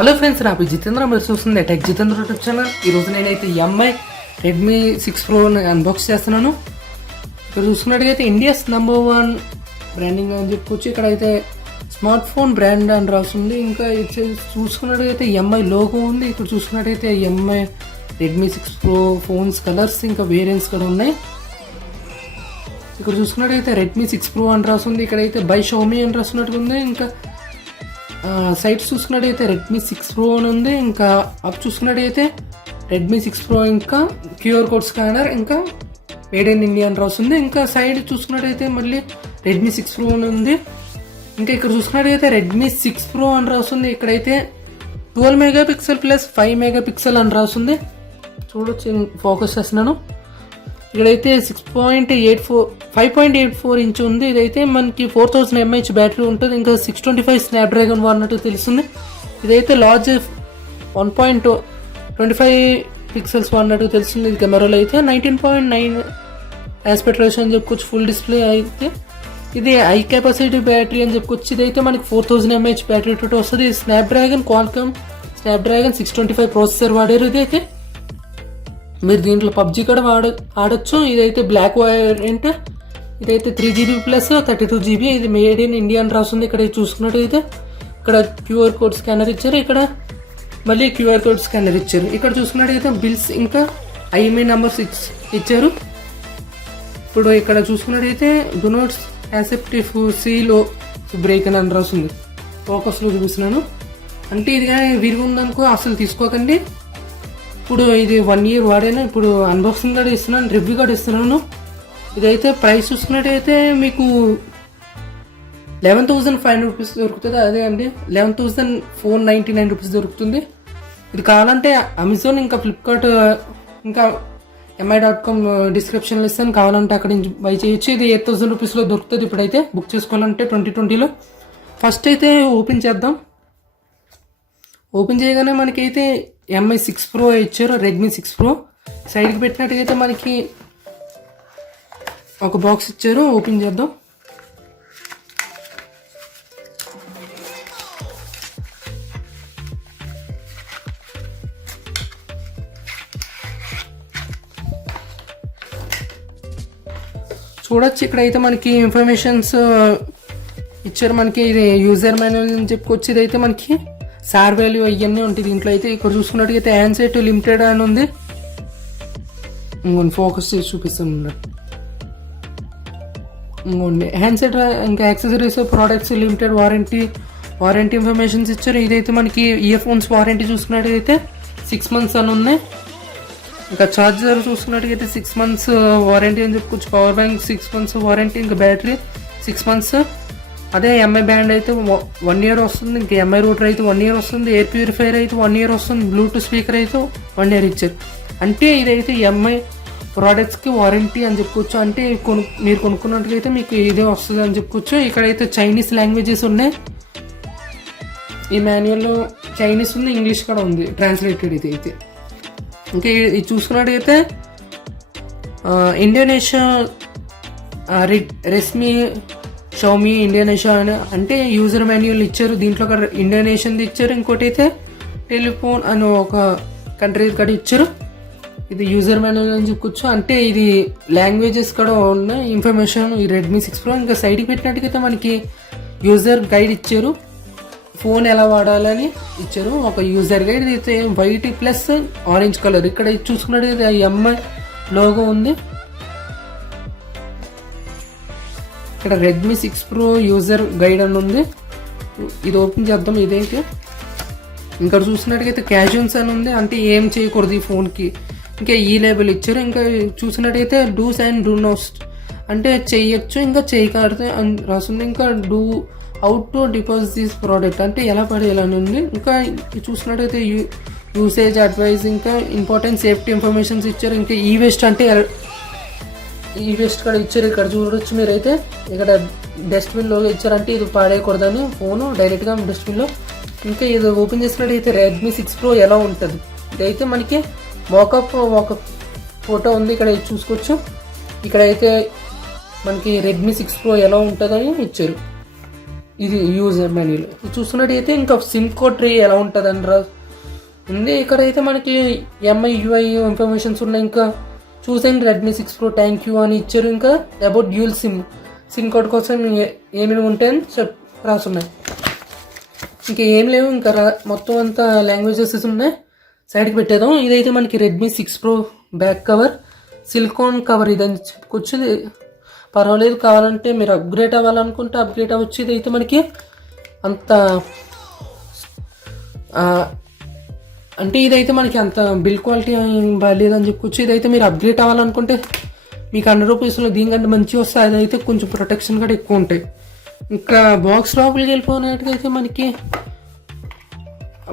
Hello friends, నా పేరు జితేంద్ర. మీరు చూస్తుంది టెక్ జితేంద్ర యూట్యూబ్ ఛానల్. ఈరోజు నేనైతే ఎంఐ రెడ్మీ 6 Pro అన్బాక్స్ చేస్తున్నాను. ఇక్కడ చూసుకున్నట్టుగైతే ఇండియాస్ #1 బ్రాండింగ్ అని చెప్పుకోవచ్చు. ఇక్కడ అయితే స్మార్ట్ ఫోన్ బ్రాండ్ అని రాస్తుంది. ఇంకా చూసుకున్నట్టుగైతే ఎంఐ లోగో ఉంది. ఇక్కడ చూసుకున్నట్టయితే MI Redmi 6 Pro phones colours ఇంకా వేరియంట్స్ కూడా ఉన్నాయి. ఇక్కడ చూసుకున్నట్టయితే రెడ్మీ 6 Pro అని రాస్తుంది. ఇక్కడైతే బై షోమీ అని రాస్తున్నట్టుగా ఉంది. ఇంకా సైట్ చూసుకున్నట్టయితే రెడ్మీ 6 Pro అని ఉంది. ఇంకా అప్ చూసుకున్నట్టయితే రెడ్మీ 6 Pro ఇంకా క్యూఆర్ కోడ్ స్కానర్ ఇంకా మేడ్ ఇన్ ఇండియా అని రాస్తుంది. ఇంకా సైడ్ చూసుకున్నట్టయితే మళ్ళీ రెడ్మీ 6 Pro అని ఉంది. ఇంకా ఇక్కడ చూసుకున్నట్టయితే రెడ్మీ 6 Pro అని రాస్తుంది. ఇక్కడైతే 12 MP ప్లస్ 5 MP అని రాస్తుంది. చూడొచ్చు, ఫోకస్ చేస్తున్నాను. ఇక్కడైతే 5.84 ఇంచ్ ఉంది. ఇదైతే మనకి 4000 mAh బ్యాటరీ ఉంటుంది. ఇంకా 625 స్నాప్డ్రాగన్ వాడినట్టు తెలుస్తుంది. ఇదైతే లార్జ్ 1.25 పిక్సెల్స్ వాడినట్టు తెలుస్తుంది. ఇది కెమెరాలో అయితే 19.9 ఆస్పెక్ట్ రేషియో అని చెప్పుకోవచ్చు. ఫుల్ డిస్ప్లే అయితే ఇది హై కెపాసిటీ బ్యాటరీ అని చెప్పుకోవచ్చు. ఇదైతే మనకి 4000 mAh బ్యాటరీ తోటి వస్తుంది. క్వాల్కామ్ స్నాప్డ్రాగన్ 625 ప్రాసెసర్ వాడారు. ఇదైతే మీరు దీంట్లో పబ్జీ కూడా ఆడొచ్చు. ఇదైతే బ్లాక్ వేరియంట్. ఇదైతే 3GB ప్లస్ 32GB. ఇది మేడ్ ఇన్ ఇండియా అని రాస్తుంది. ఇక్కడ చూసుకున్నట్టయితే ఇక్కడ క్యూఆర్ కోడ్ స్కానర్ ఇచ్చారు. ఇక్కడ మళ్ళీ క్యూఆర్ కోడ్ స్కానర్ ఇచ్చారు. ఇక్కడ చూసుకున్నట్టయితే బిల్స్ ఇంకా IMEI నెంబర్స్ ఇచ్చారు. ఇప్పుడు ఇక్కడ చూసుకున్నట్టయితే డు నాట్ యాక్సెప్ట్ ఇఫ్ సీలో బ్రేక్ అని రాస్తుంది. ఫోకస్లో చూపిస్తున్నాను. అంటే ఇది కానీ విరిగి ఉందనుకో అసలు తీసుకోకండి. ఇప్పుడు ఇది 1 year వాడాను. ఇప్పుడు అన్బాక్సింగ్ కూడా ఇస్తున్నాను, రివ్యూ కూడా ఇస్తున్నాను. ఇదైతే ప్రైస్ చూసుకున్నట్టయితే మీకు 11,500 రూపీస్ దొరుకుతుంది. అదే అండి 11,499 రూపీస్ దొరుకుతుంది. ఇది కావాలంటే అమెజాన్ ఇంకా ఫ్లిప్కార్ట్ ఇంకా mi.com డిస్క్రిప్షన్లో ఇస్తాను. కావాలంటే అక్కడి నుంచి బై చేయొచ్చు. ఇది 8,000 రూపీస్లో దొరుకుతుంది. ఇప్పుడైతే బుక్ చేసుకోవాలంటే 2020లో. ఫస్ట్ అయితే ఓపెన్ చేద్దాం. ఓపెన్ చేయగానే మనకైతే ఎంఐ 6 Pro ఇచ్చారు. రెడ్మీ 6 Pro సైడ్కి పెట్టినట్టుగైతే మనకి ఒక బాక్స్ ఇచ్చారు. ఓపెన్ చేద్దాం. చూడొచ్చు, ఇక్కడైతే మనకి ఇన్ఫర్మేషన్స్ ఇచ్చారు. మనకి ఇది యూజర్ మాన్యువల్ అని చెప్పుకోవచ్చు. ఇదైతే మనకి సార్ వాల్యూ అవన్నీ ఉంటాయి దీంట్లో. అయితే ఇక్కడ చూసుకున్నట్టుగైతే హ్యాండ్సెట్ లిమిటెడ్ అని ఉంది. ఇంకొన్ని ఫోకస్ చేసి చూపిస్తాను. ఇంకొన్ని హ్యాండ్సెట్ ఇంకా accessories products limited warranty informations ఇచ్చారు. ఇదైతే మనకి ఇయర్ ఫోన్స్ వారంటీ చూసుకున్నట్టుగైతే 6 months అని ఉన్నాయి. ఇంకా ఛార్జర్ చూసుకున్నట్టుగైతే 6 months వారంటీ అని చెప్పుకోవచ్చు. Power bank 6 months warranty. ఇంకా బ్యాటరీ 6 months. అదే ఎంఐ బ్యాండ్ అయితే 1 year వస్తుంది. ఇంకా ఎంఐ రూటర్ అయితే 1 year వస్తుంది. ఎయిర్ ప్యూరిఫైయర్ అయితే 1 year వస్తుంది. బ్లూటూత్ స్పీకర్ అయితే 1 year ఇచ్చారు. అంటే ఇదైతే ఎంఐ ప్రోడక్ట్స్కి వారంటీ అని చెప్పుకోవచ్చు. అంటే మీరు కొనుక్కున్నట్టుగైతే మీకు ఇదే వస్తుంది అని చెప్పుకోవచ్చు. ఇక్కడైతే చైనీస్ లాంగ్వేజెస్ ఉన్నాయి. ఈ మాన్యువల్లో చైనీస్ ఉంది, ఇంగ్లీష్ కూడా ఉంది ట్రాన్స్లేటెడ్. ఇది అయితే ఇంకా ఇది చూసుకున్నట్టయితే ఇండోనేషియా రెడ్మీ షామీ ఇండోనేషియా అని అంటే యూజర్ మాన్యువల్ ఇచ్చారు. దీంట్లో ఒక ఇండోనేషియన్ది ఇచ్చారు. ఇంకోటి అయితే టెలిఫోన్ అని ఒక కంట్రీ కూడా ఇచ్చారు. ఇది యూజర్ మాన్యువల్ అని చెప్పుకోవచ్చు. అంటే ఇది లాంగ్వేజెస్ కూడా ఉన్నాయి ఇన్ఫర్మేషన్ ఈ రెడ్మీ 6 Pro. ఇంకా సైడ్కి పెట్టినట్టుగైతే మనకి యూజర్ గైడ్ ఇచ్చారు. ఫోన్ ఎలా వాడాలని ఇచ్చారు. ఒక యూజర్ గైడ్. అయితే వైట్ ప్లస్ ఆరెంజ్ కలర్. ఇక్కడ చూసుకున్నట్టయితే ఎంఐ లోగో ఉంది. ఇక్కడ రెడ్మీ 6 Pro యూజర్ గైడ్ అని ఉంది. ఇది ఓపెన్ చేద్దాం. ఇదైతే ఇక్కడ చూసినట్టుగైతే క్యాజువల్స్ అని ఉంది. అంటే ఏం చేయకూడదు ఈ ఫోన్కి. ఇంకా ఈ లేబుల్ ఇచ్చారు. ఇంకా చూసినట్టయితే డూస్ అండ్ డూ నాట్స్ అంటే చేయొచ్చు ఇంకా చేయకూడదు అని రాస్తుంది. ఇంకా do how to deposit this product అంటే ఎలా పడేయాలని ఉంది. ఇంకా చూసినట్టయితే యూసేజ్ అడ్వైజ్ ఇంకా ఇంపార్టెంట్ సేఫ్టీ ఇన్ఫర్మేషన్స్ ఇచ్చారు. ఇంకా ఈ వేస్ట్ అంటే ఈ వేస్ట్ కూడా ఇచ్చారు. ఇక్కడ చూడొచ్చు మీరైతే ఇక్కడ డస్ట్బిన్లో ఇచ్చారంటే ఇది పాడేయకూడదని ఫోను డైరెక్ట్గా డస్ట్బిన్లో. ఇంకా ఇది ఓపెన్ చేసినట్టయితే రెడ్మీ 6 Pro ఎలా ఉంటుంది. ఇదైతే మనకి మోకప్ ఒక ఫోటో ఉంది. ఇక్కడ చూసుకోవచ్చు. ఇక్కడైతే మనకి రెడ్మీ 6 Pro ఎలా ఉంటుందని ఇచ్చారు. ఇది యూజర్ మెన్యూలో చూస్తున్నట్టయితే ఇంకా సిమ్ కోడ్ ట్రీ ఎలా ఉంటుందని ఉంది. ఇక్కడైతే మనకి ఎంఐ యూఐ ఇన్ఫర్మేషన్స్ ఉన్నాయి. ఇంకా చూసేయండి రెడ్మీ 6 Pro థ్యాంక్ యూ అని ఇచ్చారు. ఇంకా అబౌట్ డ్యూల్ సిమ్ కోడ్ కోసం ఏమేమి ఉంటాయని రాసున్నాయి. ఇంకా ఏం లేవు, ఇంకా మొత్తం అంతా లాంగ్వేజెస్ ఉన్నాయి. సైడ్కి పెట్టేద్దాం. ఇదైతే మనకి Redmi 6 Pro back cover, silicon cover ఇదని చెప్పుకొచ్చి పర్వాలేదు. కావాలంటే మీరు అప్గ్రేడ్ అవ్వాలనుకుంటే అప్గ్రేడ్ అవ్వచ్చు. ఇదైతే మనకి అంత అంటే ఇదైతే మనకి అంత బిల్ క్వాలిటీ బాగాలేదని చెప్పుకోవచ్చు. ఇదైతే మీరు అప్గ్రేడ్ అవ్వాలనుకుంటే మీకు ₹100 దీనికంటే మంచిగా వస్తాయి. అదైతే కొంచెం ప్రొటెక్షన్ కూడా ఎక్కువ ఉంటాయి. ఇంకా బాక్స్ లోపలికి వెళ్ళిపోయినట్టుగా మనకి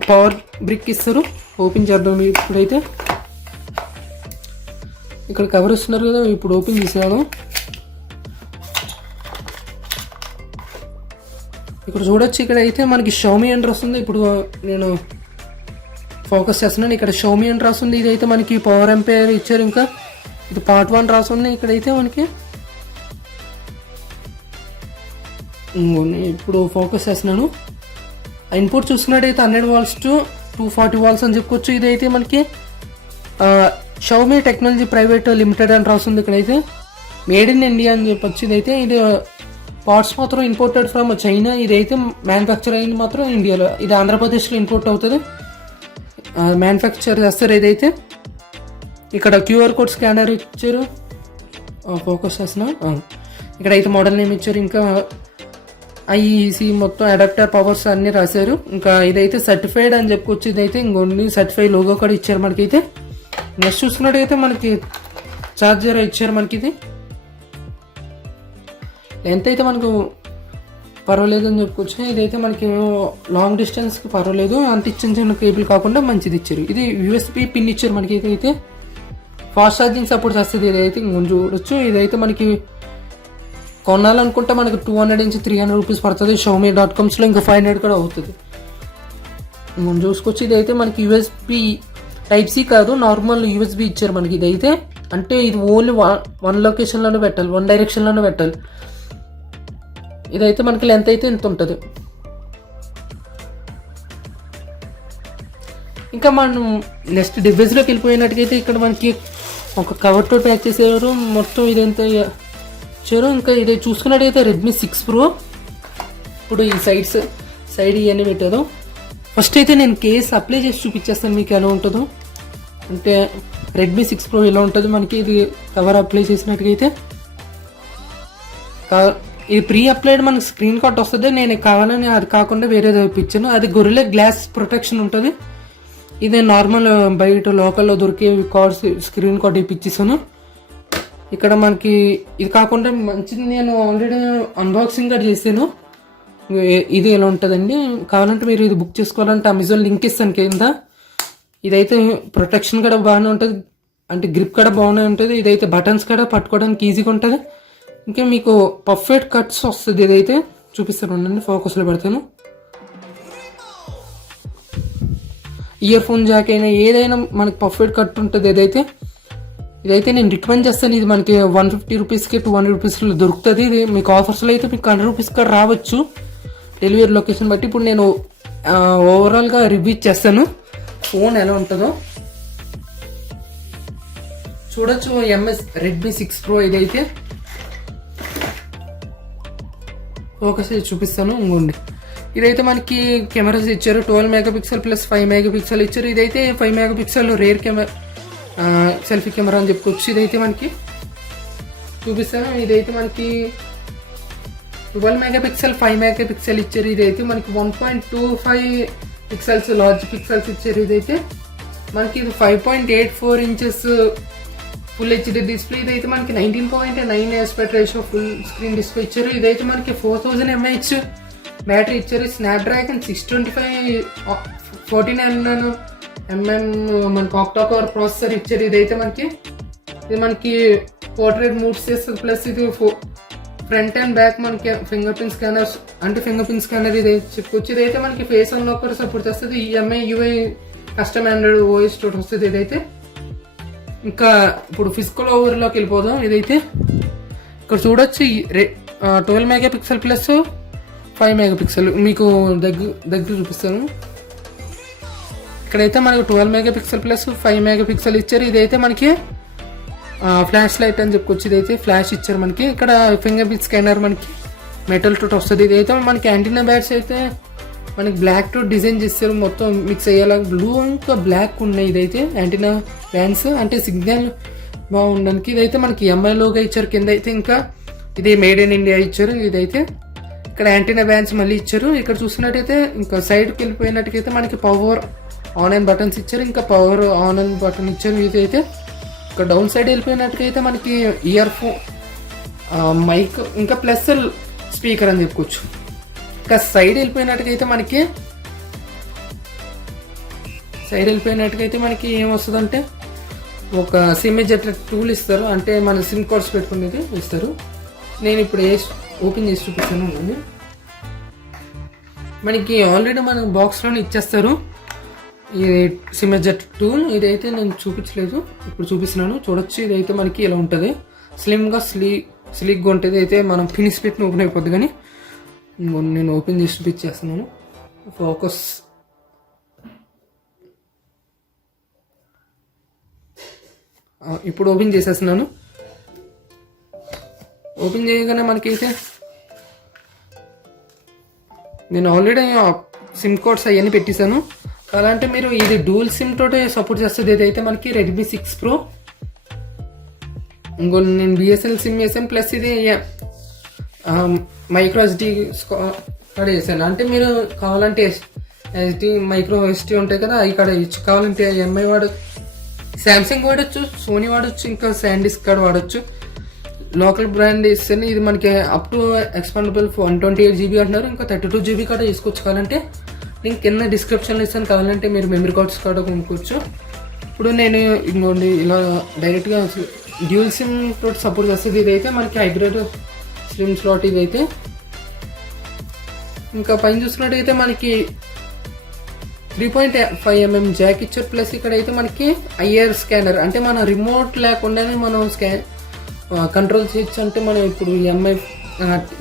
పవర్ బ్రిక్ ఇస్తారు. ఓపెన్ చేద్దాం. ఇప్పుడైతే ఇక్కడ కవర్ ఇస్తున్నారు కదా, ఇప్పుడు ఓపెన్ చేసేద్దాం. ఇక్కడ చూడొచ్చు, ఇక్కడ అయితే మనకి షామీ అని రాస్తుంది. ఇప్పుడు నేను ఫోకస్ చేస్తున్నాను. ఇక్కడ షామీ అని రాస్తుంది. ఇదైతే మనకి పవర్ ఎంపైర్ ఇచ్చారు. ఇంకా ఇది part 1 రాస్తుంది. ఇక్కడైతే మనకి ఇప్పుడు ఫోకస్ చేస్తున్నాను. ఇన్పుట్ చూసుకున్నట్టయితే 100 volts to 240 volts అని చెప్పుకోవచ్చు. ఇదైతే మనకి షామీ టెక్నాలజీ ప్రైవేట్ లిమిటెడ్ అని రాస్తుంది. ఇక్కడైతే మేడ్ ఇన్ ఇండియా అని చెప్పొచ్చు. ఇదైతే ఇది పార్ట్స్ మాత్రం ఇంపోర్టెడ్ ఫ్రమ్ చైనా. ఇదైతే మ్యానుఫ్యాక్చర్ అయింది మాత్రం ఇండియాలో. ఇది ఆంధ్రప్రదేశ్లో ఇంపోర్ట్ అవుతుంది, మ్యానుఫ్యాక్చర్ చేస్తారు. ఇదైతే ఇక్కడ QR కోడ్ స్కానర్ ఇచ్చారు. ఫోకస్ చేస్తున్నా. ఇక్కడైతే మోడల్ నేమ్ ఇచ్చారు. ఇంకా IEC మొత్తం అడాప్టర్ పవర్స్ అన్నీ రాశారు. ఇంకా ఇదైతే సర్టిఫైడ్ అని చెప్పుకోవచ్చు. ఇదైతే ఇంకొన్ని సర్టిఫైడ్ లోగో కూడా ఇచ్చారు మనకి. అయితే నెక్స్ట్ చూసుకున్నట్టయితే మనకి ఛార్జర్ ఇచ్చారు మనకి. ఇది లెంత్ అయితే మనకు పర్వాలేదు అని చెప్పుకోవచ్చు. ఇదైతే మనకి లాంగ్ డిస్టెన్స్కి పర్వాలేదు, అంత చిన్న కేబుల్ కాకుండా మంచిది ఇచ్చారు. ఇది USB పిన్ ఇచ్చారు మనకి. ఇదైతే ఫాస్ట్ ఛార్జింగ్ సపోర్ట్ చేస్తుంది. ఇదైతే ఇంకొంచెం చూడొచ్చు. ఇదైతే మనకి కొనాలనుకుంటే మనకి 200 నుంచి 300 రూపీస్ పడుతుంది. Xiaomi.coms ఇంకా 500 కూడా అవుతుంది. మనం చూసుకోవచ్చు. ఇదైతే మనకి USB Type-C కాదు, నార్మల్ USB ఇచ్చారు మనకి. ఇదైతే అంటే ఇది ఓన్లీ వన్ లొకేషన్లోనే పెట్టాలి, వన్ డైరెక్షన్లోనే పెట్టాలి. ఇదైతే మనకి లెంత్ అయితే ఇంత ఉంటుంది. ఇంకా మనం నెక్స్ట్ డివైస్లోకి వెళ్ళిపోయినట్టుగైతే ఇక్కడ మనకి ఒక కవర్తో ప్యాక్ చేసేవారు. మొత్తం ఇదంతా ఇచ్చారు. ఇంకా ఇది చూసుకున్నట్టయితే రెడ్మీ 6 Pro. ఇప్పుడు ఈ సైడ్ ఇవన్నీ పెట్టారు. ఫస్ట్ అయితే నేను కేస్ అప్లై చేసి చూపించేస్తాను మీకు ఎలా ఉంటుందో. అంటే రెడ్మీ 6 Pro ఎలా ఉంటుంది మనకి. ఇది కవర్ అప్లై చేసినట్టుగైతే ఇది ప్రీ అప్లైడ్ మనకి స్క్రీన్ కార్డ్ వస్తుంది. నేను కావాలని అది కాకుండా వేరేది ఇప్పించాను. అది గొరిల్లా గ్లాస్ ప్రొటెక్షన్ ఉంటుంది. ఇది నార్మల్ బయట లోకల్లో దొరికే కార్డ్స్ స్క్రీన్ కార్డ్ ఇప్పించేసాను. ఇక్కడ మనకి ఇది కాకుండా మంచిది నేను ఆల్రెడీ అన్బాక్సింగ్ కూడా చేశాను. ఇది ఎలా ఉంటుందండి, కావాలంటే మీరు ఇది బుక్ చేసుకోవాలంటే అమెజాన్ లింక్ ఇస్తాను కింద. ఇదైతే ప్రొటెక్షన్ కూడా బాగానే ఉంటుంది, అంటే గ్రిప్ కూడా బాగానే ఉంటుంది. ఇదైతే బటన్స్ కూడా పట్టుకోవడానికి ఈజీగా ఉంటుంది. ఇంకా మీకు పర్ఫెక్ట్ కట్స్ వస్తుంది. ఇదైతే చూపిస్తాను ఉండండి, ఫోకస్లో పెడతాను. ఇయర్ ఫోన్ జాక్ అయినా ఏదైనా మనకి పర్ఫెక్ట్ కట్ ఉంటుంది. ఇదైతే నేను రికమెండ్ చేస్తాను. ఇది మనకి 150 రూపీస్కి 200 రూపీస్లో దొరుకుతుంది. ఇది మీకు ఆఫర్స్లో అయితే మీకు 100 రూపీస్ కూడా రావచ్చు, డెలివరీ లొకేషన్ బట్టి. ఇప్పుడు నేను ఓవరాల్గా రివ్యూ చేస్తాను ఫోన్ ఎలా ఉంటుందో. చూడొచ్చు రెడ్మీ 6 Pro. ఇదైతే ఫోకస్ చూపిస్తాను ఇంకోండి. ఇదైతే మనకి కెమెరాస్ ఇచ్చారు. 12 మెగాపిక్సెల్ ప్లస్ 5 మెగాపిక్సెల్ ఇచ్చారు. ఇదైతే 5 megapixel rear camera selfie camera అని చెప్పుకోవచ్చు. ఇదైతే మనకి చూపిస్తాను. ఇదైతే మనకి 12 మెగాపిక్సెల్ 5 మెగాపిక్సెల్ ఇచ్చారు. ఇదైతే మనకి 1.25 పిక్సెల్స్ లార్జ్ పిక్సెల్స్ ఇచ్చారు. ఇదైతే మనకి 5.84 ఇంచెస్ ఫుల్ HD డిస్ప్లే. ఇదైతే మనకి 19.9 aspect ratio full screen display ఇచ్చారు. ఇదైతే మనకి 4000 mAh బ్యాటరీ ఇచ్చారు. స్నాప్డ్రాగన్ 625 14nm మనకి ఆక్టా కోర్ ప్రాసెసర్ ఇచ్చారు. ఇది మనకి పోర్ట్రేట్ మూడ్స్ చేస్తుంది. ప్లస్ ఇది ఫ్రంట్ అండ్ బ్యాక్ మనకి ఫింగర్ ప్రింట్ స్కానర్స్, అంటే ఫింగర్ ప్రింట్ స్కానర్ ఇది చెప్పుకోవచ్చు. ఇదైతే మనకి ఫేస్ అన్లాకర్ సపోర్ట్ చేస్తుంది. EMI UI custom Android OS తోటి వస్తుంది. ఇదైతే ఇంకా ఇప్పుడు ఫిజికల్ ఓవర్లోకి వెళ్ళిపోదాం. ఇదైతే ఇక్కడ చూడొచ్చు 12 మెగాపిక్సెల్ ప్లస్ 5 మెగాపిక్సెల్ మీకు దగ్గర చూపిస్తాను. ఇక్కడైతే మనకు 12 మెగాపిక్సెల్ ప్లస్ 5 మెగాపిక్సెల్ ఇచ్చారు. ఇదైతే మనకి ఫ్లాష్ లైట్ అని చెప్పుకోవచ్చు. ఇదైతే ఫ్లాష్ ఇచ్చారు మనకి. ఇక్కడ ఫింగర్ ప్రింట్ స్కానర్ మనకి మెటల్ తోటి వస్తుంది. ఇదైతే మనకి యాంటీనా బ్యాట్స్ అయితే మనకి బ్లాక్ తో డిజైన్ చేస్తారు, మొత్తం మిక్స్ అయ్యేలా బ్లూ ఇంకా బ్లాక్ ఉన్నాయి. ఇదైతే యాంటీనా బ్యాండ్స్ అంటే సిగ్నల్ బాగుండడానికి. ఇదైతే మనకి ఎంఐ లోగా ఇచ్చారు. కింద అయితే ఇంకా ఇది మేడ్ ఇన్ ఇండియా ఇచ్చారు. ఇదైతే ఇక్కడ యాంటీనా బ్యాండ్స్ మళ్ళీ ఇచ్చారు. ఇక్కడ చూసినట్టయితే ఇంకా సైడ్కి వెళ్ళిపోయినట్టుకైతే మనకి పవర్ ఆన్ అండ్ బటన్స్ ఇచ్చారు, ఇంకా పవర్ ఆన్ అండ్ బటన్ ఇచ్చారు. ఇదైతే ఇక్కడ డౌన్ సైడ్ వెళ్ళిపోయినట్టుకైతే మనకి ఇయర్ ఫోన్ మైక్ ఇంకా ప్లస్ స్పీకర్ అని చెప్పుకోవచ్చు. ఇంకా సైడ్ వెళ్ళిపోయినట్టుకైతే మనకి ఏమొస్తుందంటే ఒక సిమ్ ఎజెక్టర్ టూల్ ఇస్తారు, అంటే మన సిమ్ కార్డ్స్ పెట్టుకునేది ఇస్తారు. నేను ఇప్పుడు ఓపెన్ చేసి చూపిస్తాను. మనకి ఆల్రెడీ మన బాక్స్లోనే ఇచ్చేస్తారు ఈ సిమ్ ఎజెక్టర్ టూల్. ఇదైతే నేను చూపించలేదు, ఇప్పుడు చూపిస్తున్నాను. చూడొచ్చు, ఇదైతే మనకి ఇలా ఉంటుంది, స్లిమ్గా స్లీక్గా ఉంటుంది. అయితే మనం ఫినిష్ పెట్టిన ఓపెన్ అయిపోద్ది. కానీ నేను ఓపెన్ చేసి చూపించేస్తున్నాను. ఫోకస్ ఇప్పుడు ఓపెన్ చేసేస్తున్నాను. ఓపెన్ చేయగానే మనకైతే నేను ఆల్రెడీ సిమ్ కోడ్స్ అవన్నీ పెట్టేశాను. అలాంటి మీరు ఇది డూల్ సిమ్ తోటి సపోర్ట్ చేస్తుంది. ఇదైతే మనకి రెడ్మీ 6 Pro. ఇంకో నేను బిఎస్ఎన్ఎల్ సిమ్ వేసాను, ప్లస్ ఇది మైక్రో ఎస్డి కార్డ్ వేసాను. అంటే మీరు కావాలంటే ఎస్డి మైక్రో ఎస్డి ఉంటాయి కదా, అవి కార్డ్ వేయచ్చు. కావాలంటే ఎంఐ వాడచ్చు, శాంసంగ్ వాడచ్చు, సోనీ వాడచ్చు, ఇంకా శాండిస్క్ కార్డ్ వాడచ్చు. లోకల్ బ్రాండ్ ఇస్తేనే ఇది మనకి అప్ టు ఎక్స్పాండబుల్ 128 GB అంటున్నారు. ఇంకా 32 GB కార్డ్ తీసుకోవచ్చు. కావాలంటే నేను కింద డిస్క్రిప్షన్లో ఇస్తాను, కావాలంటే మీరు మెమరీ కార్డ్స్ కార్డ్ కొనుక్కోవచ్చు. ఇప్పుడు నేను ఇంకోండి ఇలా డైరెక్ట్గా డ్యూల్ సిమ్ తోటి సపోర్ట్ చేస్తుంది. ఇదైతే మనకి హైబ్రిడ్ స్లిమ్ స్లాట్. ఇదైతే ఇంకా పైన చూసినట్టయితే మనకి 3.5 mm జాక్ ఇచ్చారు. ప్లస్ ఇక్కడైతే మనకి ఐఆర్ స్కానర్, అంటే మన రిమోట్ లేకుండానే మనం కంట్రోల్ చేయొచ్చు. అంటే మనం ఇప్పుడు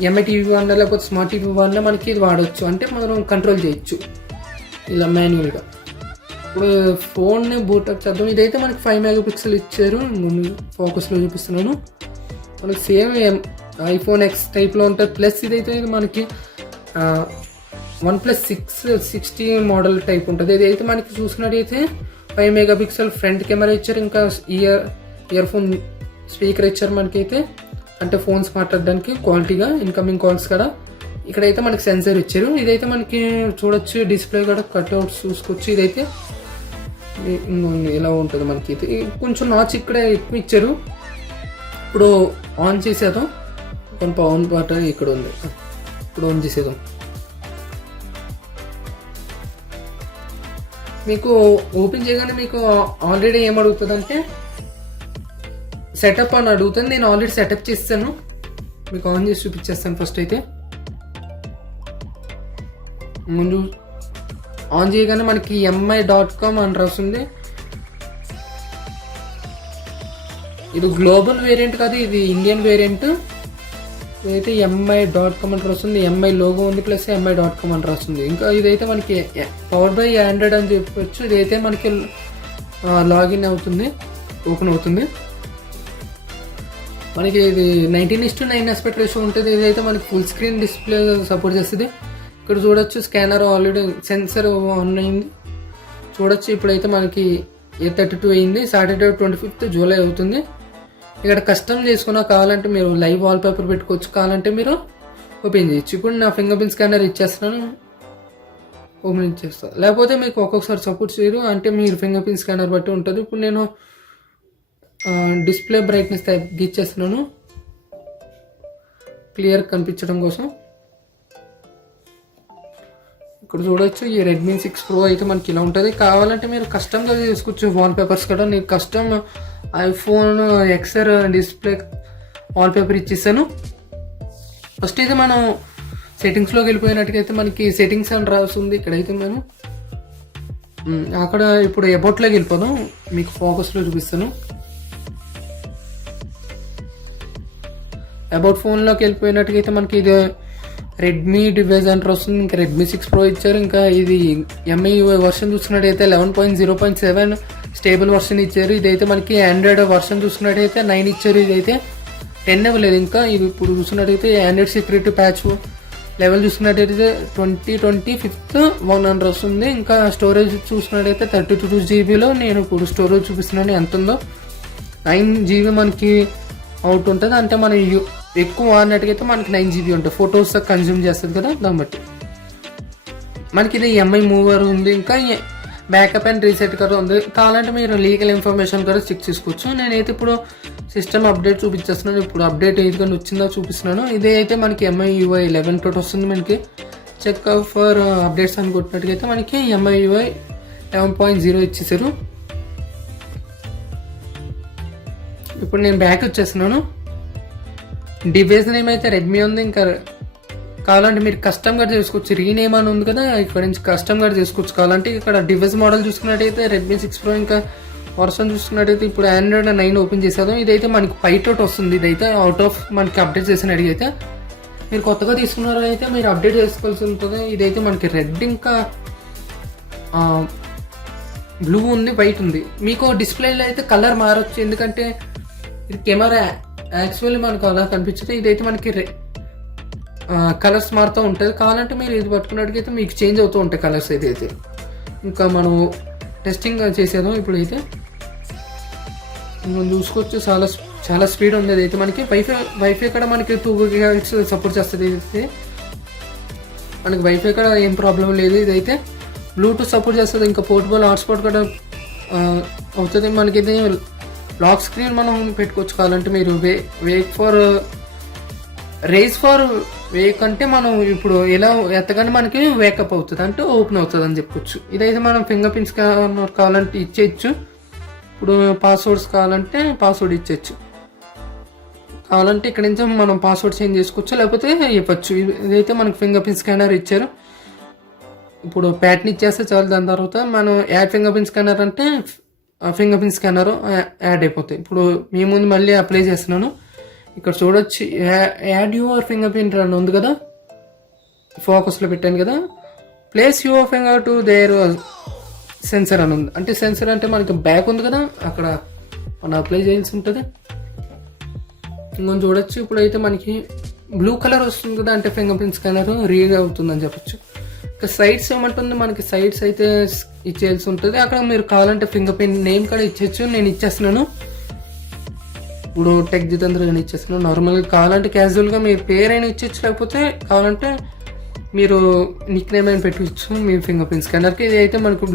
ఎంఐ టీవీ వాడినా లేకపోతే స్మార్ట్ టీవీ వాడినా మనకి ఇది వాడచ్చు, అంటే మనం కంట్రోల్ చేయొచ్చు ఇలా మాన్యువల్గా. ఇప్పుడు ఫోన్ని బూటప్ చేద్దాం. ఇదైతే మనకి 5 మెగాపిక్సెల్ ఇచ్చారు. ముందు ఫోకస్లో చూపిస్తున్నాను. మనకి సేమ్ ఐఫోన్ X టైప్లో ఉంటుంది. ప్లస్ ఇదైతే మనకి OnePlus 660 మోడల్ టైప్ ఉంటుంది. ఇదైతే మనకి చూసినట్టయితే 5 మెగాపిక్సెల్ ఫ్రంట్ కెమెరా ఇచ్చారు. ఇంకా ఇయర్ ఫోన్ స్పీకర్ ఇచ్చారు మనకైతే, అంటే ఫోన్స్ మాట్లాడడానికి క్వాలిటీగా ఇన్కమింగ్ కాల్స్ కూడా. ఇక్కడైతే మనకి సెన్సర్ ఇచ్చారు. ఇదైతే మనకి చూడొచ్చు, డిస్ప్లే కూడా కట్అవుట్స్ చూసుకోవచ్చు. ఇదైతే ఇలా ఉంటుంది మనకి. కొంచెం నాచ్ ఇక్కడ ఎక్కువ ఇచ్చారు. ఇప్పుడు ఆన్ చేసేద్దాం. కొంచెం పవన్ బటన్ ఇక్కడ ఉంది, ఇప్పుడు ఆన్ చేసేద్దాం. మీకు ఓపెన్ చేయగానే మీకు ఆల్రెడీ ఏం అడుగుతుంది అంటే సెటప్ అని అడుగుతుంది. నేను ఆల్రెడీ సెటప్ చేస్తాను, మీకు ఆన్ చేసి చూపించేస్తాను. ఫస్ట్ అయితే ముందు ఆన్ చేయగానే మనకి mi.com అని రాస్తుంది. ఇది గ్లోబల్ వేరియంట్ కాదు, ఇది ఇండియన్ వేరియంట్. ఇదైతే mi.com అని రాస్తుంది. ఎంఐ లోగో ఉంది, ప్లస్ mi.com అని రాస్తుంది. ఇంకా ఇదైతే మనకి పవర్ బై ఆండ్రాయిడ్ అని చెప్పవచ్చు. ఇదైతే మనకి లాగిన్ అవుతుంది, ఓపెన్ అవుతుంది. మనకి ఇది 19:9 ఆస్పెక్ట్ రేషియో ఉంటుంది. ఇదైతే మనకి ఫుల్ స్క్రీన్ డిస్ప్లే సపోర్ట్ చేస్తుంది. ఇక్కడ చూడొచ్చు, స్కానర్ ఆల్రెడీ సెన్సర్ ఆన్ అయింది చూడొచ్చు. ఇప్పుడైతే మనకి A32 అయింది. సాటర్డే 25th జూలై అవుతుంది. ఇక్కడ కస్టమ్ చేసుకున్నా కావాలంటే మీరు లైవ్ వాల్ పేపర్ పెట్టుకోవచ్చు, కావాలంటే మీరు ఓపెన్ చేయొచ్చు. ఇప్పుడు నా ఫింగర్ ప్రింట్ స్కానర్ ఇచ్చేస్తున్నాను, ఓపెన్ ఇచ్చేస్తాను. లేకపోతే మీకు ఒక్కొక్కసారి సపోర్ట్ చేయరు, అంటే మీరు ఫింగర్ ప్రింట్ స్కానర్ బట్టి ఉంటుంది. ఇప్పుడు నేను డిస్ప్లే బ్రైట్నెస్ తగ్గించేస్తున్నాను క్లియర్ కనిపించడం కోసం. ఇక్కడ చూడొచ్చు, ఈ రెడ్మీ 6 Pro అయితే మనకి ఇలా ఉంటుంది. కావాలంటే మీరు కస్టమ్గా చేసుకోవచ్చు వాల్ పేపర్స్ కూడా. నేను custom iPhone XR display wall paper ఇచ్చేసాను. ఫస్ట్ అయితే మనం సెట్టింగ్స్లోకి వెళ్ళిపోయినట్టుకైతే మనకి సెట్టింగ్స్ అని రాస్తుంది. ఇక్కడైతే మనం అక్కడ ఇప్పుడు అబౌట్లోకి వెళ్ళిపోదాం, మీకు ఫోకస్లో చూపిస్తాను. అబౌట్ ఫోన్లోకి వెళ్ళిపోయినట్టుకైతే మనకి ఇది రెడ్మీ డివైస్ అంటారు వస్తుంది. ఇంకా రెడ్మీ 6 Pro ఇచ్చారు. ఇంకా ఇది ఎంఐ వర్షన్ చూసుకున్నట్టయితే 11.0.7 స్టేబుల్ వర్షన్ ఇచ్చారు. ఇదైతే మనకి ఆండ్రాయిడ్ వర్షన్ చూసుకున్నట్టయితే 9 ఇచ్చారు. ఇదైతే 10 ఇవ్వలేదు. ఇంకా ఇది ఇప్పుడు చూసుకున్నట్టయితే ఆండ్రాయిడ్ సెక్యూరిటీ ప్యాచ్ లెవెల్ చూసుకున్నట్టయితే 2020 5th 100 వస్తుంది. ఇంకా స్టోరేజ్ చూసుకున్నట్టయితే 32 GB నేను ఇప్పుడు స్టోరేజ్ చూపిస్తున్నాను ఎంత ఉందో. 9 GB మనకి అవుట్ ఉంటుంది. అంటే మనం ఎక్కువ వాడినట్టుగైతే మనకి 9 GB ఉంటుంది. ఫొటోస్ కన్జ్యూమ్ చేస్తుంది కదా, దాన్ని బట్టి మనకి ఇది ఎంఐ మూవర్ ఉంది. ఇంకా బ్యాకప్ అండ్ రీసెట్ కూడా ఉంది. కావాలంటే మీరు లీగల్ ఇన్ఫర్మేషన్ కూడా చెక్ చేసుకోవచ్చు. నేనైతే ఇప్పుడు సిస్టమ్ అప్డేట్ చూపించేస్తున్నాను. ఇప్పుడు అప్డేట్ ఏది కానీ వచ్చిందో చూపిస్తున్నాను. ఇదే అయితే మనకి ఎంఐ UI 11 తోటి వస్తుంది. మనకి చెక్ ఫర్ అప్డేట్స్ అనుకుంటున్నట్టుగైతే మనకి ఎంఐ UI 11.0 ఇచ్చేసారు. ఇప్పుడు నేను బ్యాక్ వచ్చేస్తున్నాను. డివైస్ నేమ్ అయితే రెడ్మీ ఉంది. ఇంకా కావాలంటే మీరు కస్టమ్ గా చేసుకోవచ్చు. రీనేమ్ అని ఉంది కదా, ఇక్కడ నుంచి కస్టమ్ గా చేసుకోవచ్చు. కావాలంటే ఇక్కడ డివైస్ మోడల్ చూసుకున్నట్టయితే రెడ్మీ 6 Pro ఇంకా వర్షన్ చూసుకున్నట్టయితే ఇప్పుడు ఆండ్రాయిడ్ 9 ఓపెన్ చేసేది. ఇదైతే మనకి పైటోట్ వస్తుంది. ఇదైతే అవుట్ ఆఫ్ మనకి అప్డేట్ చేసిన అడిగైతే మీరు కొత్తగా తీసుకున్నారైతే మీరు అప్డేట్ చేసుకోవాల్సి ఉంటుంది. ఇదైతే మనకి రెడ్ ఇంకా బ్లూ ఉంది, వైట్ ఉంది. మీకు డిస్ప్లేలో అయితే కలర్ మారచ్చు. ఎందుకంటే ఇది కెమెరా యాక్చువల్లీ మనకు అలా కనిపించదు. ఇదైతే మనకి కలర్స్ మారుతూ ఉంటుంది. కావాలంటే మీరు ఇది పట్టుకున్నట్టుకైతే మీకు చేంజ్ అవుతూ ఉంటాయి కలర్స్ అయితే. ఇంకా మనం టెస్టింగ్ చేసేదాం. ఇప్పుడు అయితే మనం చూసుకోవచ్చు చాలా చాలా స్పీడ్ ఉంది. అయితే మనకి వైఫై కూడా మనకి 2 GHz సపోర్ట్ చేస్తుంది. ఇదైతే మనకి వైఫై కూడా ఏం ప్రాబ్లం లేదు. ఇదైతే బ్లూటూత్ సపోర్ట్ చేస్తుంది. ఇంకా పోర్టబుల్ హాట్స్పాట్ కూడా అవుతుంది. మనకి ఇది లాక్ స్క్రీన్ మనం పెట్టుకోవచ్చు. కావాలంటే మీరు రేస్ ఫర్ వేక్ అంటే మనం ఇప్పుడు ఎలా ఎత్తగానే మనకి వేకప్ అవుతుంది, అంటే ఓపెన్ అవుతుంది అని చెప్పొచ్చు. ఇదైతే మనం ఫింగర్ ప్రింట్స్ కావాలంటే ఇచ్చేయచ్చు. ఇప్పుడు పాస్వర్డ్స్ కావాలంటే పాస్వర్డ్ ఇచ్చేయచ్చు. కావాలంటే ఇక్కడ నుంచి మనం పాస్వర్డ్ చేంజ్ చేసుకోవచ్చు, లేకపోతే ఇవ్వచ్చు. ఇదైతే మనకి ఫింగర్ ప్రింట్ స్కానర్ ఇచ్చారు. ఇప్పుడు ప్యాటర్న్ ఇచ్చేస్తే చాలు. దాని తర్వాత మనం యాడ్ ఫింగర్ ప్రింట్ స్కానర్ అంటే ఫింగర్ ప్రింట్ స్కానర్ యాడ్ అయిపోతాయి. ఇప్పుడు మీ ముందు మళ్ళీ అప్లై చేస్తున్నాను. ఇక్కడ చూడొచ్చు యాడ్ యువర్ ఫింగర్ ప్రింట్ అని ఉంది కదా, ఫోకస్లో పెట్టాను కదా. Place your finger to their sensor అని ఉంది. అంటే సెన్సర్ అంటే మనకి బ్యాక్ ఉంది కదా, అక్కడ మనం అప్లై చేయాల్సి ఉంటుంది. ఇంకొంచెం చూడొచ్చు. ఇప్పుడైతే మనకి బ్లూ కలర్ వస్తుంది కదా, అంటే ఫింగర్ ప్రింట్ స్కానర్ రీడ్ అవుతుందని చెప్పొచ్చు. ఇంకా సైడ్స్ ఏమంటుంది, మనకి సైడ్స్ అయితే ఇచ్చేయాల్సి ఉంటుంది. అక్కడ మీరు కావాలంటే ఫింగర్ ప్రింట్ నేమ్ కూడా ఇచ్చేయచ్చు. నేను ఇచ్చేస్తున్నాను. ఇప్పుడు టెక్ జితేంద్ర అని ఇచ్చేస్తున్నాను. నార్మల్గా కావాలంటే క్యాజువల్గా మీ పేరైనా ఇచ్చేయచ్చు, లేకపోతే కావాలంటే మీరు నిక్ నేమ్ అయినా పెట్టవచ్చు మీ ఫింగర్ ప్రింట్ స్కానర్కి. ఇది అయితే మనకు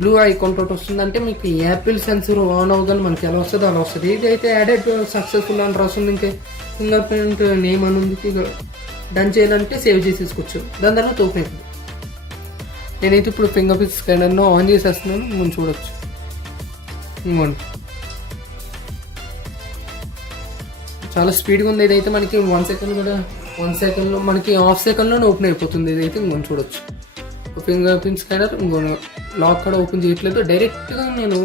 బ్లూ ఐకాన్ తోటి వస్తుంది. అంటే మీకు యాపిల్ సెన్సర్ ఆన్ అవ్వగానే మనకి ఎలా వస్తుందో అలా వస్తుంది. ఇది అయితే యాడెడ్ సక్సెస్ఫుల్ అని రాస్తుంది. ఇంకా ఫింగర్ ప్రింట్ నేమ్ అని ఉంది. డన్ చేయాలంటే సేవ్ చేసేసుకోవచ్చు. దాని తర్వాత ఓపెన్ అయిపోతుంది. నేనైతే ఇప్పుడు ఫింగర్ ప్రింట్ స్కానర్ను ఆన్ చేసేస్తున్నాను. మనం చూడొచ్చు. ఇవ్వండి, చాలా స్పీడ్గా ఉంది. ఇదైతే మనకి 1 సెకండ్లో మనకి హాఫ్ సెకండ్లోనే ఓపెన్ అయిపోతుంది. ఇదైతే మనం చూడొచ్చు. ఫింగర్ ప్రింట్ స్కానర్ ఇంకో లాక్ కూడా ఓపెన్ చేయట్లేదు, డైరెక్ట్గా నేను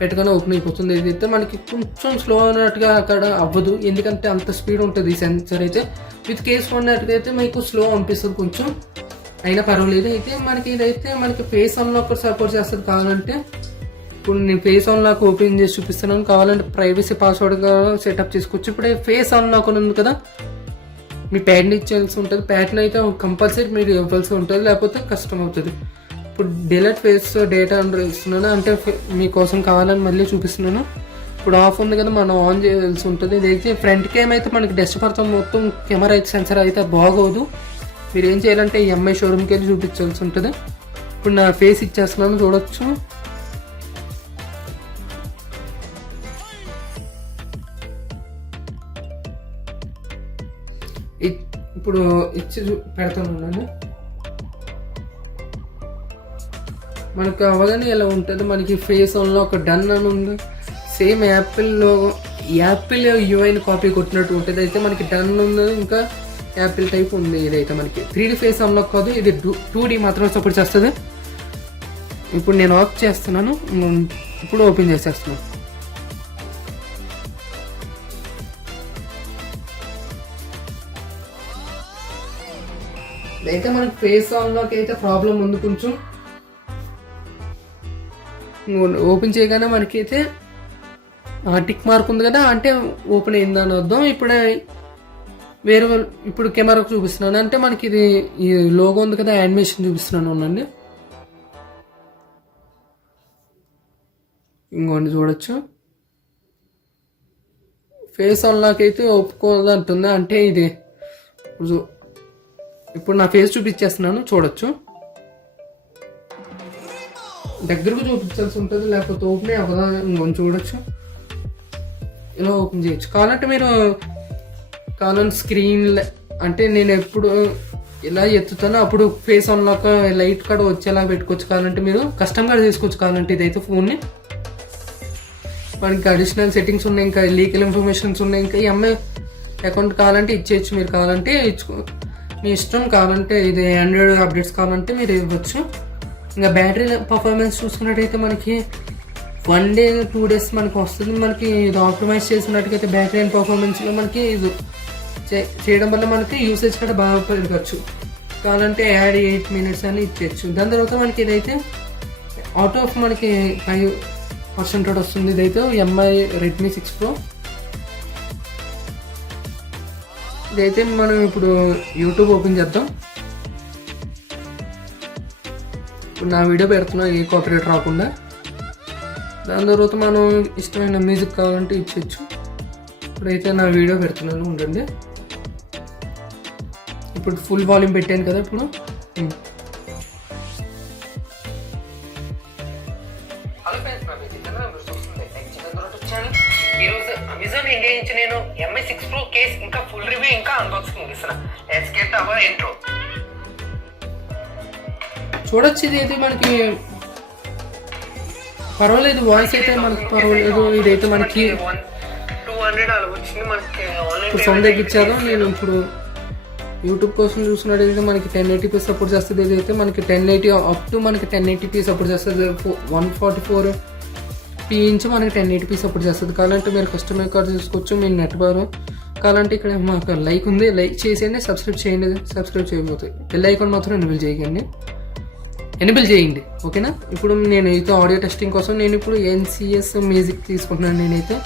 పెట్టగానే ఓపెన్ అయిపోతుంది. ఇదైతే మనకి కొంచెం స్లో అన్నట్టుగా అక్కడ అవ్వదు, ఎందుకంటే అంత స్పీడ్ ఉంటుంది ఈ సెన్సర్ అయితే. విత్ కేస్ ఉన్నట్టుగా అయితే మీకు స్లో అనిపిస్తుంది కొంచెం, అయినా పర్వాలేదు. అయితే మనకి ఇదైతే మనకి ఫేస్ అన్లాక్ కూడా సపోర్ట్ చేస్తుంది. కావాలంటే ఇప్పుడు నేను ఫేస్ అన్లాక్ ఓపెన్ చేసి చూపిస్తున్నాను. కావాలంటే ప్రైవసీ పాస్వర్డ్గా సెటప్ చేసుకోవచ్చు. ఇప్పుడు ఫేస్ అన్లాక్ అని ఉంది కదా, మీ ప్యాటర్న్ ఇచ్చేయాల్సి ఉంటుంది. ప్యాటర్న్ అయితే కంపల్సరీ మీరు ఇవ్వాల్సి ఉంటుంది, లేకపోతే కష్టం అవుతుంది. ఇప్పుడు డిలీట్ ఫేస్ డేటా అని ఇస్తున్నాను, అంటే మీకోసం కావాలని మళ్ళీ చూపిస్తున్నాను. ఇప్పుడు ఆఫ్ ఉంది కదా, మనం ఆన్ చేయాల్సి ఉంటుంది. ఇదైతే ఫ్రంట్ కెమ్ అయితే మనకి డస్ట్ పడతాం, మొత్తం కెమెరా అయితే సెన్సర్ అయితే బాగోదు. మీరు ఏం చేయాలంటే ఎంఐ షోరూమ్కి వెళ్ళి చూపించాల్సి ఉంటుంది. ఇప్పుడు నా ఫేస్ ఇచ్చేస్తున్నాను, చూడొచ్చు. ఇప్పుడు ఇచ్చి పెడతాను. మనకు అవగానే ఎలా ఉంటుంది, మనకి ఫేస్ ఆన్లో ఒక డన్ అని ఉంది. సేమ్ యాపిల్ యూఐని కాపీ కొట్టినట్టు ఉంటుంది. అయితే మనకి డన్ ఉంది, ఇంకా యాపిల్ టైప్ ఉంది. ఇదైతే మనకి 3D ఫేస్ అన్లాక్ కాదు, ఇది 2D మాత్రమే సపోర్ట్ చేస్తుంది. ఇప్పుడు నేను ఆఫ్ చేస్తున్నాను, ఇప్పుడు ఓపెన్ చేసేస్తున్నాను. అయితే మనకి ఫేస్ ఆన్లోకి అయితే ప్రాబ్లం ఉంది కొంచెం. ఓపెన్ చేయగానే మనకైతే టిక్ మార్క్ ఉంది కదా, అంటే ఓపెన్ అయిందని అర్థం. ఇప్పుడు కెమెరాకు చూపిస్తున్నాను, అంటే మనకి ఇది ఈ లోగో ఉంది కదా, యానిమేషన్ చూపిస్తున్నాను ఉండండి. ఇంకోండి చూడొచ్చు, ఫేస్ అన్లాక్ అయితే ఒప్పుకోదు అంటుంది. అంటే ఇది ఇప్పుడు నా ఫేస్ చూపించేస్తున్నాను, చూడొచ్చు. దగ్గరకు చూపించాల్సి ఉంటుంది, లేకపోతే ఓపెన్ అవ్వదా. ఇంకొంచెం చూడొచ్చు, ఇలా ఓపెన్ చేయొచ్చు. కావాలంటే మీరు స్క్రీన్, అంటే నేను ఎప్పుడు ఇలా ఎత్తుతానో అప్పుడు ఫేస్ అన్లాక్ లైట్ కూడా వచ్చేలా పెట్టుకోవచ్చు. కావాలంటే మీరు కస్టమ్గా చేసుకోవచ్చు. కావాలంటే ఇదైతే ఫోన్ని మనకి అడిషనల్ సెట్టింగ్స్ ఉన్నాయి, ఇంకా లీగల్ ఇన్ఫర్మేషన్స్ ఉన్నాయి, ఇంకా ఎంఐ అకౌంట్ కావాలంటే ఇచ్చేయచ్చు. మీరు కావాలంటే మీ ఇష్టం. కావాలంటే ఇది ఆండ్రాయిడ్ అప్డేట్స్ కావాలంటే మీరు ఇవ్వచ్చు. ఇంకా బ్యాటరీ పర్ఫార్మెన్స్ చూసుకున్నట్టయితే మనకి 1 day 2 days మనకి వస్తుంది. మనకి ఇది ఆప్టిమైజ్ చేసినట్టుగైతే బ్యాటరీ అండ్ పర్ఫార్మెన్స్లో మనకి ఇది చేయడం వల్ల మనకి యూసేజ్ కూడా బాగా పెరగచ్చు. కావాలంటే యాడ్ 8 minutes అని ఇచ్చేయచ్చు. దాని తర్వాత మనకి ఇదైతే అవుట్ ఆఫ్ మనకి 5% వస్తుంది. ఇదైతే ఎంఐ రెడ్మీ 6 Pro. ఇదైతే మనం ఇప్పుడు యూట్యూబ్ ఓపెన్ చేద్దాం. ఇప్పుడు నా వీడియో పెడుతున్నా, ఏ కాపీరైట్ రాకుండా. దాని తర్వాత మనం ఇష్టమైన మ్యూజిక్ కావాలంటే ఇచ్చేయచ్చు. ఇప్పుడైతే నా వీడియో పెడుతున్నాను ఉండండి. ఇప్పుడు ఫుల్ వాల్యూమ్ పెట్టాను కదా. ఇప్పుడు ఈరోజు అమెజాన్ ఇండియా నుంచి నేను ఎంఐ 6 Pro కేస్ ఇంకా ఫుల్ రివ్యూ ఇంకా అన్బాక్సింగ్ ఇస్తున్నా. Let's get our intro. చూడొచ్చు, ఇది అయితే మనకి పర్వాలేదు, వాయిస్ అయితే మనకి పర్వాలేదు. ఇదైతే మనకి 200 అలా వచ్చింది. మనకి ఇప్పుడు సౌండ్ తగ్గించాను నేను. ఇప్పుడు యూట్యూబ్ కోసం చూసినట్టయితే మనకి 1080p సపోర్ట్ చేస్తుంది. ఇదైతే మనకి 1080 అప్ టు మనకి 1080p సపోర్ట్ చేస్తుంది. 144p నుంచి మనకి 1080p సపోర్ట్ చేస్తుంది. కావాలంటే మీరు కస్టమర్ కార్డ్ చూసుకోవచ్చు. మీ నెట్ బార్ కావాలంటే ఇక్కడ మాకు లైక్ ఉంది, లైక్ చేసేయండి. సబ్స్క్రైబ్ చేయండి. సబ్స్క్రైబ్ చేయకపోతే బెల్ ఐకాన్ మాత్రం ఎనేబుల్ చేయండి, ఓకేనా. ఇప్పుడు నేను అయితే ఆడియో టెస్టింగ్ కోసం నేను ఇప్పుడు NCS మ్యూజిక్ తీసుకుంటున్నాను. నేనైతే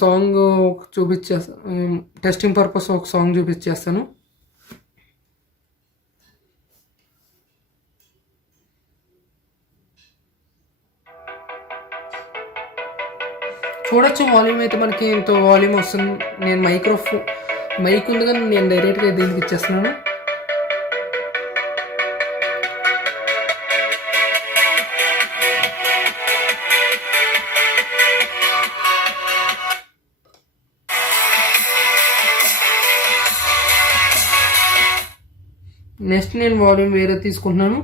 సాంగ్ చూపించేస్తాను, టెస్టింగ్ పర్పస్ ఒక సాంగ్ చూపించేస్తాను. చూడొచ్చు, వాల్యూమ్ అయితే మనకి ఇంత వాల్యూమ్ వస్తుంది. నేను మైక్ ఉంది కానీ నేను డైరెక్ట్గా దీనికి ఇచ్చేస్తున్నాను. నెక్స్ట్ నేను వాల్యూమ్ వేరే తీసుకుంటున్నాను.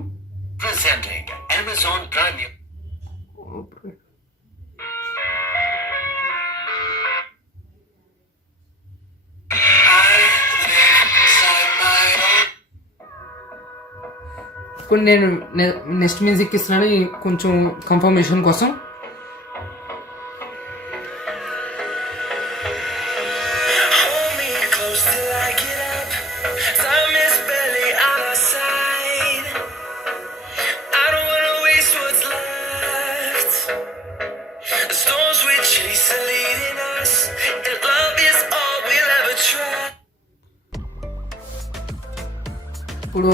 ఇప్పుడు నేను నెక్స్ట్ మ్యూజిక్ ఇస్తున్నాను కొంచెం కన్ఫర్మేషన్ కోసం. ఇప్పుడు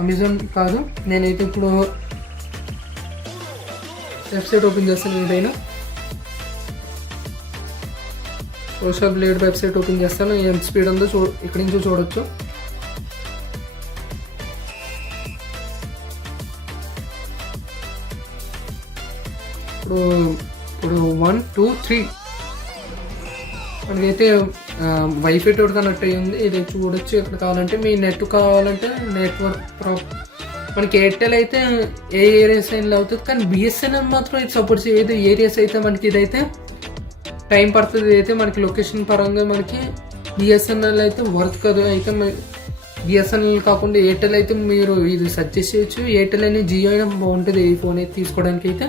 అమెజాన్ కాదు, నేనైతే ఇప్పుడు వెబ్సైట్ ఓపెన్ చేస్తాను. ఏదైనా సోషల్ బ్లేడ్ వెబ్సైట్ ఓపెన్ చేస్తాను. ఎంత స్పీడ్ ఉందో ఇక్కడి నుంచి చూడొచ్చు. ఇప్పుడు 1 2 3 మనకైతే వైఫై తోటి కనెక్ట్ అయ్యి ఉంది. ఇది చూడొచ్చు. ఇక్కడ కావాలంటే మీ నెట్ కావాలంటే నెట్వర్క్ మనకి ఎయిర్టెల్ అయితే ఏ ఏరియాస్ అయినా అవుతుంది, కానీ బిఎస్ఎన్ఎల్ మాత్రం ఇది సపోర్ట్ చేయదు. ఏరియాస్ అయితే మనకి ఇదైతే టైం పడుతుంది. అయితే మనకి లొకేషన్ పరంగా మనకి బిఎస్ఎన్ఎల్ అయితే వర్త్ కాదు. అయితే బిఎస్ఎన్ఎల్ కాకుండా ఎయిర్టెల్ అయితే మీరు ఇది సజెస్ట్ చేయొచ్చు. ఎయిర్టెల్ అని జియో అయినా బాగుంటుంది ఈ ఫోన్ అయితే తీసుకోవడానికి. అయితే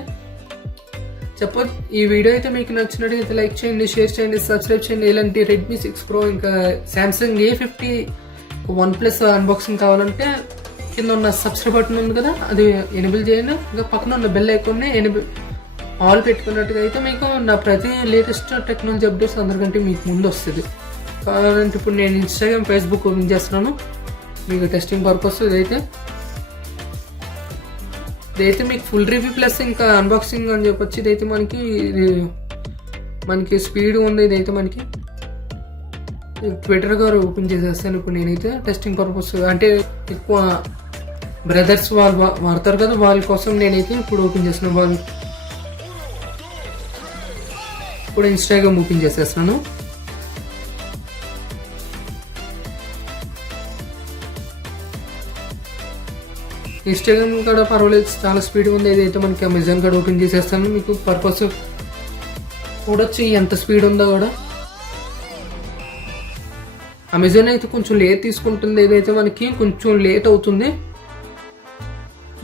సపోజ్ ఈ వీడియో అయితే మీకు నచ్చినట్టయితే లైక్ చేయండి, షేర్ చేయండి, సబ్స్క్రైబ్ చేయండి. ఇలాంటి రెడ్మీ 6 Pro ఇంకా శాంసంగ్ A50 OnePlus అన్బాక్సింగ్ కావాలంటే కింద ఉన్న సబ్స్క్రైబ్ బటన్ ఉంది కదా, అది ఎనేబుల్ చేయండి. ఇంకా పక్కన ఉన్న బెల్ ఐకాన్ని ఆల్ పెట్టుకున్నట్టుగా అయితే మీకు నా ప్రతి లేటెస్ట్ టెక్నాలజీ అప్డేట్స్ అందరికంటే మీకు ముందు వస్తుంది. కావాలంటే ఇప్పుడు నేను ఇన్స్టాగ్రామ్, ఫేస్బుక్ ఓపెన్ చేస్తున్నాను మీకు టెస్టింగ్ పర్పస్. ఇదైతే మీకు ఫుల్ రివ్యూ ప్లస్ ఇంకా అన్బాక్సింగ్ అని చెప్పొచ్చు. ఇదైతే మనకి స్పీడ్ ఉంది. ఇదైతే మనకి ట్విట్టర్ గారు ఓపెన్ చేసేస్తాను ఇప్పుడు నేనైతే టెస్టింగ్ పర్పస్. అంటే ఎక్కువ బ్రదర్స్ వాళ్ళు వాడతారు కదా, వాళ్ళ కోసం నేనైతే ఇప్పుడు ఓపెన్ చేస్తున్నాను. వాళ్ళు ఇప్పుడు ఇన్స్టాగ్రామ్ ఓపెన్ చేసేస్తున్నాను. ఇన్స్టాగ్రామ్ కూడా పర్వాలేదు, చాలా స్పీడ్గా ఉంది. ఏదైతే మనకి అమెజాన్ కూడా ఓపెన్ చేసేస్తాను మీకు పర్పస్ చూడొచ్చు ఎంత స్పీడ్ ఉందో కూడా. అమెజాన్ అయితే కొంచెం లేట్ తీసుకుంటుంది, ఏదైతే మనకి కొంచెం లేట్ అవుతుంది,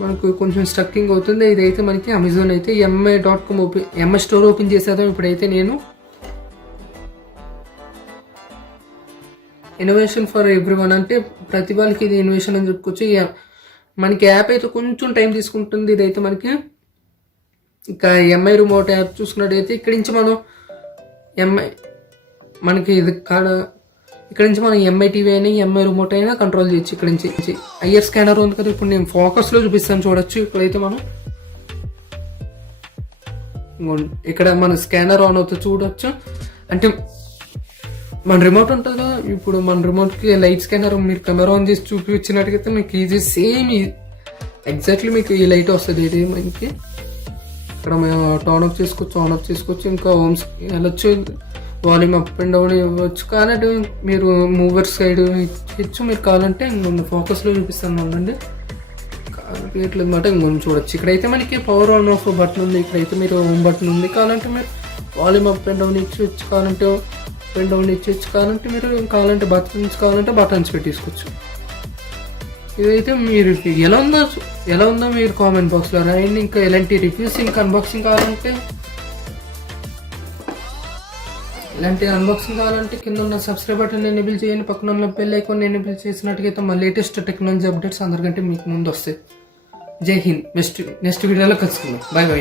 మనకు కొంచెం స్టక్కింగ్ అవుతుంది. ఇదైతే మనకి అమెజాన్ అయితే MI.com ఎంఐ స్టోర్ ఓపెన్ చేసేద్దాం. ఇప్పుడైతే నేను ఇన్నోవేషన్ ఫర్ ఎవ్రీవన్ అంటే ప్రతి వాళ్ళకి ఇది ఇన్నోవేషన్ అని చెప్పుకోవచ్చు. మనకి యాప్ అయితే కొంచెం టైం తీసుకుంటుంది. ఇదైతే మనకి ఇంకా ఎంఐ రిమోట్ యాప్ చూసుకున్నట్టయితే ఇక్కడి నుంచి మనం మనకి ఇది కాడ ఇక్కడ నుంచి మనం ఎంఐ టీవీ అయినా ఎంఐ రిమోట్ అయినా కంట్రోల్ చేయొచ్చు. ఇక్కడ నుంచి ఐఆర్ స్కానర్ ఉంది కదా, ఇప్పుడు నేను ఫోకస్లో చూపిస్తాను చూడొచ్చు. ఇక్కడైతే మనం ఇక్కడ మన స్కానర్ ఆన్ అవుతుంది చూడొచ్చు. అంటే మన రిమోట్ ఉంటుంది కదా, ఇప్పుడు మన రిమోట్కి లైట్ స్కానర్ మీరు కెమెరా ఆన్ చేసి చూపించినట్టుగైతే మీకు ఇది సేమ్ ఎగ్జాక్ట్లీ మీకు ఈ లైట్ వస్తుంది. ఇది మనకి ఇక్కడ మేము ఆన్ ఆఫ్ చేసుకోవచ్చు. ఇంకా హోమ్స్ వెళ్ళొచ్చు, వాల్యూమ్ అప్ అండ్ డౌన్ ఇవ్వచ్చు. కావాలంటే మీరు మూవర్ సైడ్ ఇచ్చు, మీరు కావాలంటే ఇంకొన్ని ఫోకస్లో చూపిస్తాను ఉండండి. ఇట్లేదు మాట ఇంకొన్ని చూడొచ్చు. ఇక్కడైతే మనకి పవర్ ఆన్ ఆఫ్ బటన్ ఉంది, ఇక్కడైతే మీరు హోమ్ బటన్ ఉంది. కావాలంటే మీరు వాల్యూమ్ అప్ అండ్ డౌన్ ఇచ్చు, కావాలంటే అప్ అండ్ డౌన్ ఇచ్చేచ్చు, కావాలంటే మీరు కావాలంటే బటన్స్ పెట్టేసుకోవచ్చు. ఇదైతే మీరు ఎలా ఉందో మీరు కామెంట్ బాక్స్లో రాయండి. ఇంకా ఎలాంటి రివ్యూస్ ఇంకా అన్బాక్సింగ్ కావాలంటే కింద ఉన్న సబ్స్క్రైబ్ బటన్ ఎనేబుల్ చేయండి, పక్కన ఉన్న బెల్ ఐకాన్ ఎనేబుల్ చేసినట్టుగైతే మా లేటెస్ట్ టెక్నాలజీ అప్డేట్స్ అందరికంటే మీకు ముందు వస్తాయి. జై హింద్. నెక్స్ట్ వీడియోలో కలుసుకుందాం. By by.